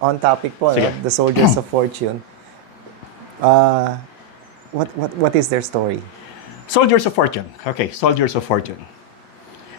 on topic po, no? Sige. The Soldiers of Fortune. What is their story? Soldiers of Fortune. Okay, Soldiers of Fortune.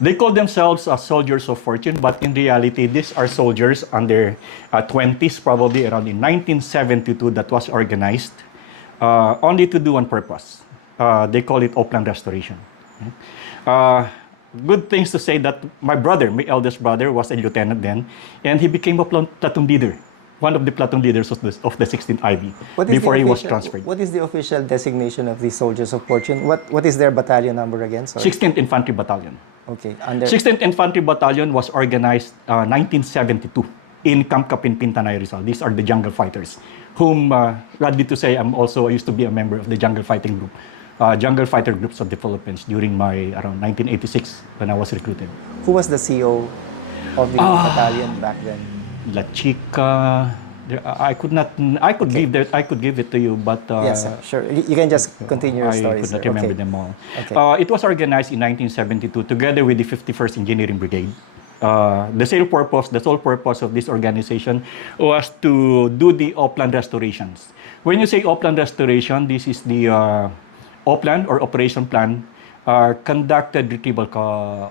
They call themselves Soldiers of Fortune, but in reality, these are soldiers on their 20s, probably around in 1972, that was organized only to do one purpose. They call it Oakland Restoration. Good things to say that my brother, my eldest brother, was a lieutenant then, and he became a platoon leader, one of the platoon leaders of the 16th IB before he was transferred. What is the official designation of the Soldiers of Fortune? What is their battalion number again? Sorry. 16th Infantry Battalion. Okay. 16th Infantry Battalion was organized 1972 in Camp Kapinpin, Tanay Rizal. These are the jungle fighters, whom, gladly to say, I used to be a member of the jungle fighting group. Jungle fighter groups of the Philippines during my around 1986 when I was recruited. Who was the CO of the battalion back then? La Chica. I could give it to you, but yes, sure. You can just continue your story. I could not remember them all. Okay. It was organized in 1972 together with the 51st Engineering Brigade. The sole purpose of this organization was to do the upland restorations. When you say upland restoration, this is the upland or operation plan conducted retrieval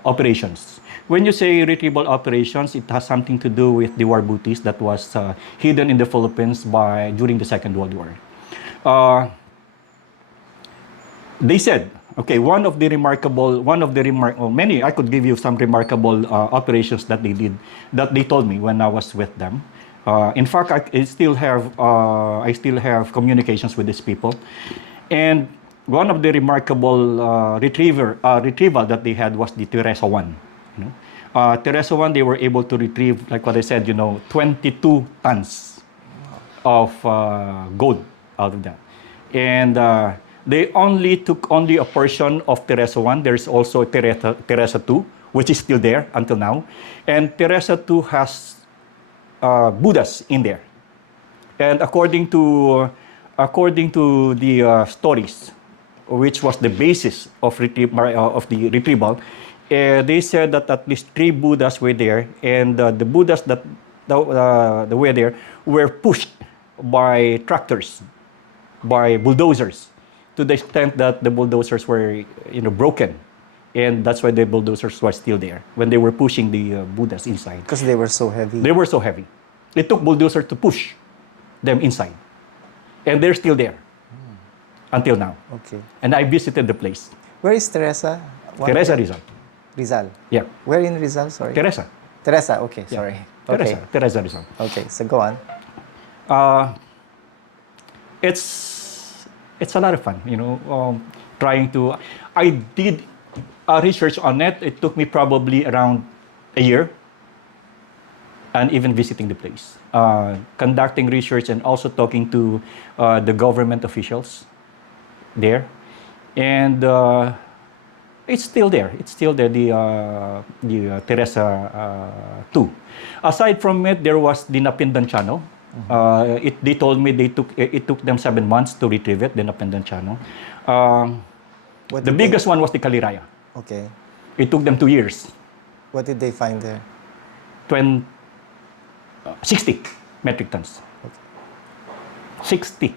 operations. When you say retrieval operations, it has something to do with the war booties that was hidden in the Philippines during the Second World War. They said, okay, many, I could give you some remarkable operations that they did, that they told me when I was with them. In fact, I still have communications with these people, and one of the remarkable retrieval that they had was the Teresa 1. You know? Teresa 1, they were able to retrieve, like what I said, 22 tons of gold out of that. And they only took a portion of Teresa 1. There's also Teresa 2, which is still there until now. And Teresa 2 has Buddhas in there. And according to the stories, which was the basis of the retrieval, they said that at least 3 Buddhas were there, and the Buddhas that were there were pushed by tractors, by bulldozers, to the extent that the bulldozers were broken, and that's why the bulldozers were still there when they were pushing the Buddhas inside. Because they were so heavy. They were so heavy. It took bulldozers to push them inside, and they're still there until now. Okay. And I visited the place. Where is Teresa? Teresa Rizal. Rizal. Yeah. Where in Rizal? Sorry. Teresa. Teresa. Okay. Sorry. Teresa. Okay. Teresa Rizal. Okay. So go on. It's a lot of fun, trying to. I did research on it. It took me probably around a year, and even visiting the place, conducting research, and also talking to the government officials there, and it's still there. It's still there. The Teresa 2. Aside from it, there was the Napindan Channel. They told me it took them 7 months to retrieve it. The Napindan Channel. The biggest one was the Kaliraya. Okay. It took them 2 years. What did they find there? 60 metric tons. Okay. 60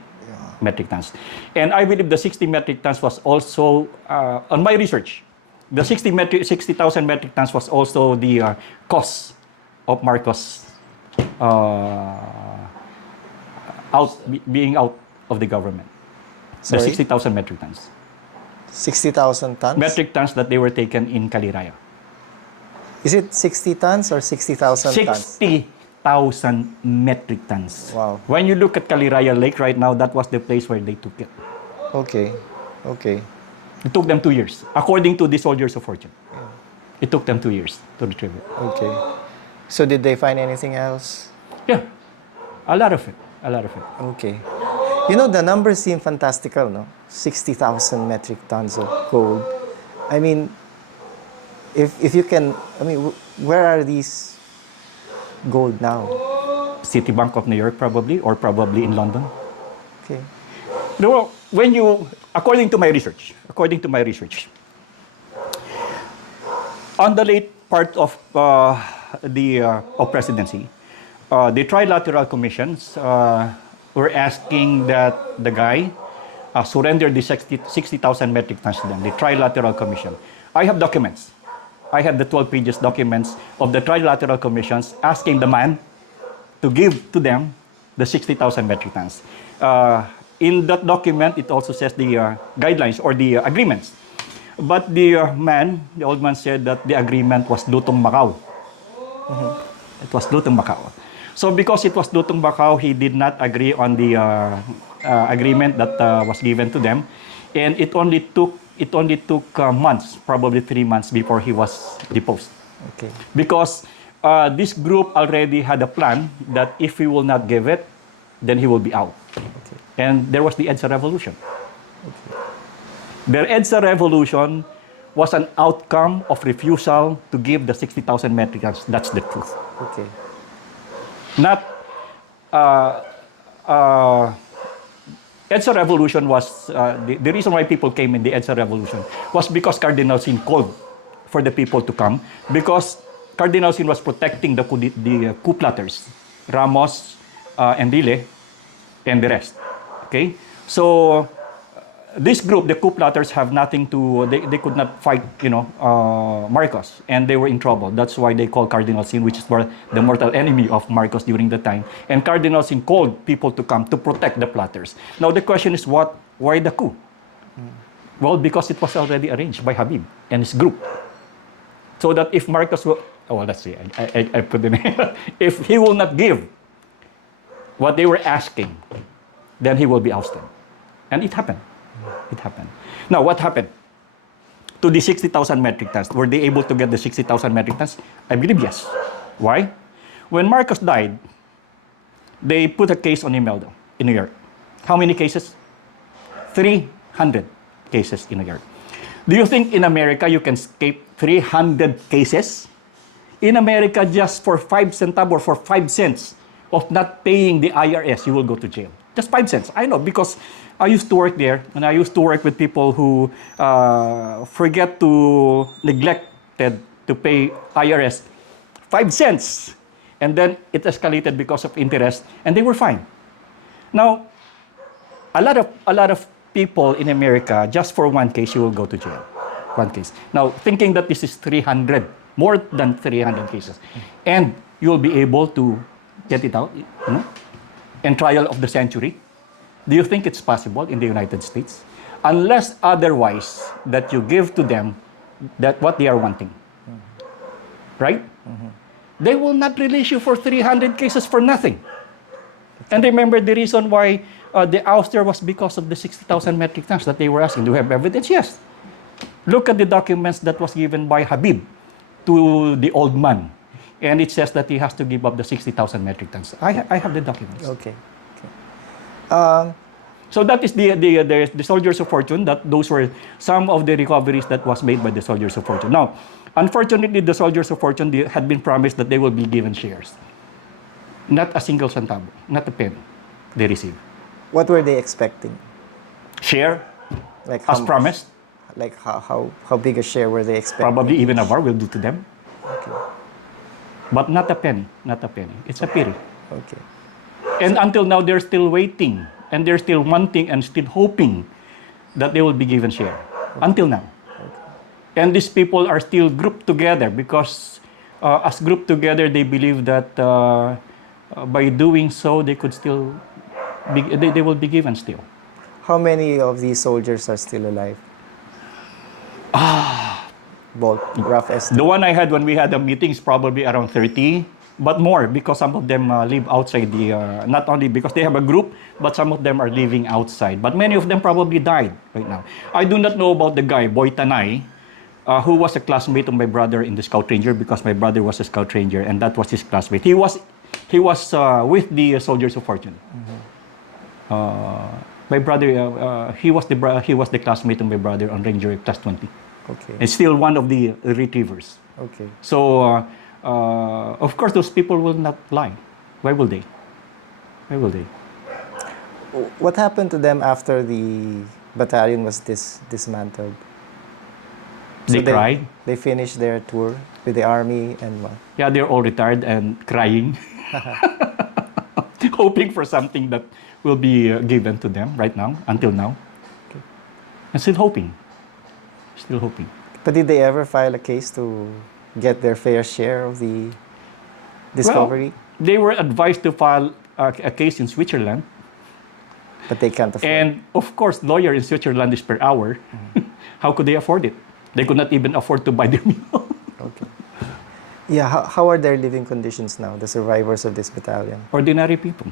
metric tons. And I believe the 60 metric tons was also, on my research, the 60,000 metric tons was also the cost of Marcos being out of the government. Sorry? The 60,000 metric tons. 60,000 tons? Metric tons that they were taken in Kaliraya. Is it 60 tons or 60,000 tons? 60,000 metric tons. Wow. When you look at Kaliraya Lake right now, that was the place where they took it. Okay. Okay. It took them 2 years, according to the Soldiers of Fortune. Yeah. It took them 2 years to retrieve it. Okay. So did they find anything else? Yeah, a lot of it. Okay. The numbers seem fantastical, no? 60,000 metric tons of gold. I mean, if you can, where are these gold now? Citibank of New York, probably, or probably in London. Okay. No, according to my research, on the late part of the presidency, the trilateral commissions were asking that the guy surrender the 60,000 metric tons to them, the trilateral commission. I have documents. I have the 12 pages documents of the trilateral commissions asking the man to give to them the 60,000 metric tons. In that document, it also says the guidelines or the agreements. But the old man said that the agreement was Lutong Macau. It was Lutong Macau. So because it was Lutong Macau, he did not agree on the agreement that was given to them, and it only took months, probably 3 months, before he was deposed. Okay. Because this group already had a plan that if he will not give it, then he will be out. Okay. And there was the EDSA revolution. Okay. The EDSA revolution was an outcome of refusal to give the 60,000 metric tons. That's the truth. Okay. Not EDSA revolution was the reason why people came in the EDSA revolution was because Cardinal Sin called for the people to come, because Cardinal Sin was protecting the coup plotters, Ramos, Enrile, and the rest. Okay, so this group, the coup plotters, have nothing to. They could not fight, Marcos, and they were in trouble. That's why they called Cardinal Sin, which is the mortal enemy of Marcos during the time. And Cardinal Sin called people to come to protect the plotters. Now the question is, why the coup? Well, because it was already arranged by Habib and his group, so that if Marcos will, let's see, I put the name. If he will not give what they were asking, then he will be ousted, and it happened. It happened. Now, what happened to the 60,000 metric tons? Were they able to get the 60,000 metric tons? I believe yes. Why? When Marcos died, they put a case on Imeldo in New York. How many cases? 300 cases in New York. Do you think in America you can escape 300 cases? In America, just for 5 centavos or for 5 cents of not paying the IRS, you will go to jail. Just 5 cents. I know, because I used to work there, and I used to work with people who neglected to pay IRS 5 cents. And then it escalated because of interest, and they were fine. Now, a lot of people in America, just for one case, you will go to jail. One case. Now, thinking that this is 300, more than 300 cases, and you'll be able to get it out, and trial of the century. Do you think it's possible in the United States? Unless otherwise that you give to them that what they are wanting. Right? Mm-hmm. They will not release you for 300 cases for nothing. And remember, the reason why the ouster was because of the 60,000 metric tons that they were asking. Do you have evidence? Yes. Look at the documents that was given by Habib to the old man. And it says that he has to give up the 60,000 metric tons. I have the documents. Okay. So that is the Soldiers of Fortune. That those were some of the recoveries that was made by the Soldiers of Fortune. Now, unfortunately, the Soldiers of Fortune had been promised that they will be given shares. Not a single centavo, not a penny they received. What were they expecting? Share, like as promised. Like how big a share were they expecting? Probably even a bar will do to them. Okay. But not a penny, not a penny. It's a pity. Okay. And until now, they're still waiting, and they're still wanting and still hoping that they will be given share. Okay. Until now. Okay. And these people are still grouped together because as grouped together, they believe that by doing so, they could still they will be given still. How many of these soldiers are still alive? Rough estimate. The one I had when we had the meetings probably around 30, but more because some of them live outside the, not only because they have a group, but some of them are living outside. But many of them probably died right now. I do not know about the guy, Boy Tanay, who was a classmate of my brother in the Scout Ranger, because my brother was a Scout Ranger and that was his classmate. He was with the Soldiers of Fortune. Mm-hmm. My brother, he was the classmate of my brother on Ranger Class 20. Okay. And still one of the retrievers. Okay. So, of course, those people will not lie. Why will they? Why will they? What happened to them after the battalion was dismantled? They cried. They finished their tour with the army and what? Yeah, they're all retired and crying. hoping for something that will be given to them right now, until now. I'm still hoping. Still hoping. But did they ever file a case to get their fair share of the discovery? Well, they were advised to file a case in Switzerland. But they can't afford. And of course, lawyer in Switzerland is per hour. How could they afford it? They could not even afford to buy their meal. Okay. Yeah, how are their living conditions now, the survivors of this battalion? Ordinary people.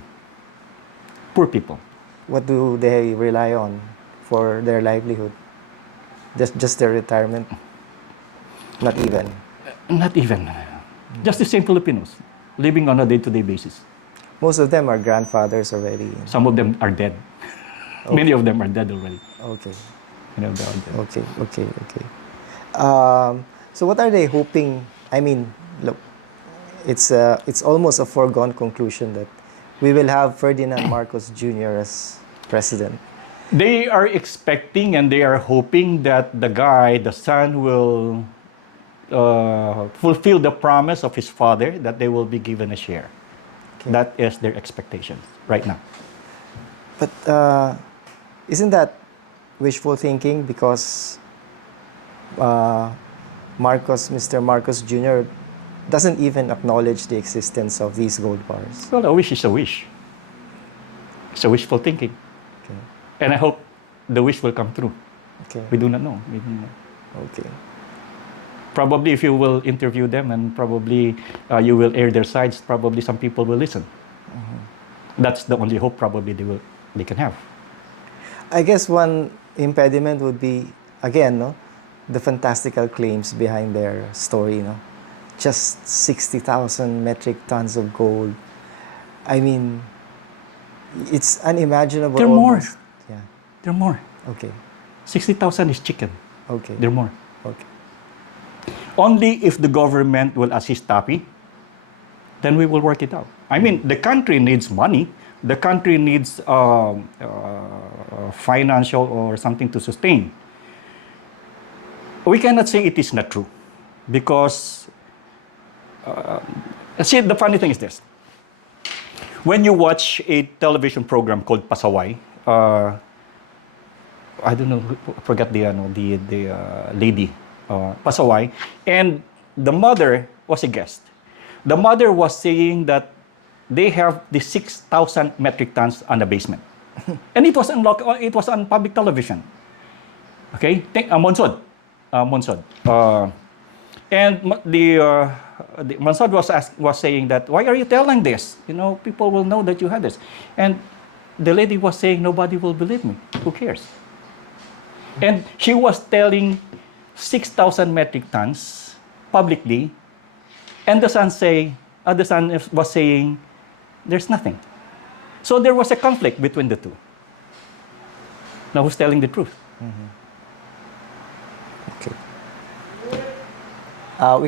Poor people. What do they rely on for their livelihood? Just their retirement? Not even. Not even. Just the same Filipinos, living on a day-to-day basis. Most of them are grandfathers already. Some of them are dead. Okay. Many of them are dead already. Okay. Many of them are dead. Okay. So what are they hoping? I mean, look, it's almost a foregone conclusion that we will have Ferdinand Marcos Jr. as president. They are expecting and they are hoping that the son, will fulfill the promise of his father that they will be given a share. Okay. That is their expectation right now. But isn't that wishful thinking? Because Mr. Marcos Jr. doesn't even acknowledge the existence of these gold bars. Well, a wish is a wish. It's a wishful thinking. Okay. And I hope the wish will come true. Okay. We do not know. We do not know. Okay. Probably if you will interview them and probably you will air their sides, probably some people will listen. That's the only hope probably they can have. I guess one impediment would be, again, no, the fantastical claims behind their story, no? Just 60,000 metric tons of gold. I mean, it's unimaginable. There are more. Almost. Yeah. There are more. Okay. 60,000 is chicken. Okay. There are more. Okay. Only if the government will assist TAPI, then we will work it out. I mean, the country needs money. The country needs financial or something to sustain. We cannot say it is not true because, see, the funny thing is this. When you watch a television program called Pasaway, I don't know, I forgot the lady, Pasaway, and the mother was a guest. The mother was saying that they have the 6,000 metric tons on the basement. And it was on public television. Okay? Monsod. And the Monsod was saying that, why are you telling this? You know, people will know that you had this. And the lady was saying, nobody will believe me. Who cares? And she was telling 6,000 metric tons publicly, and the son was saying, there's nothing. So there was a conflict between the two. Now who's telling the truth? Okay.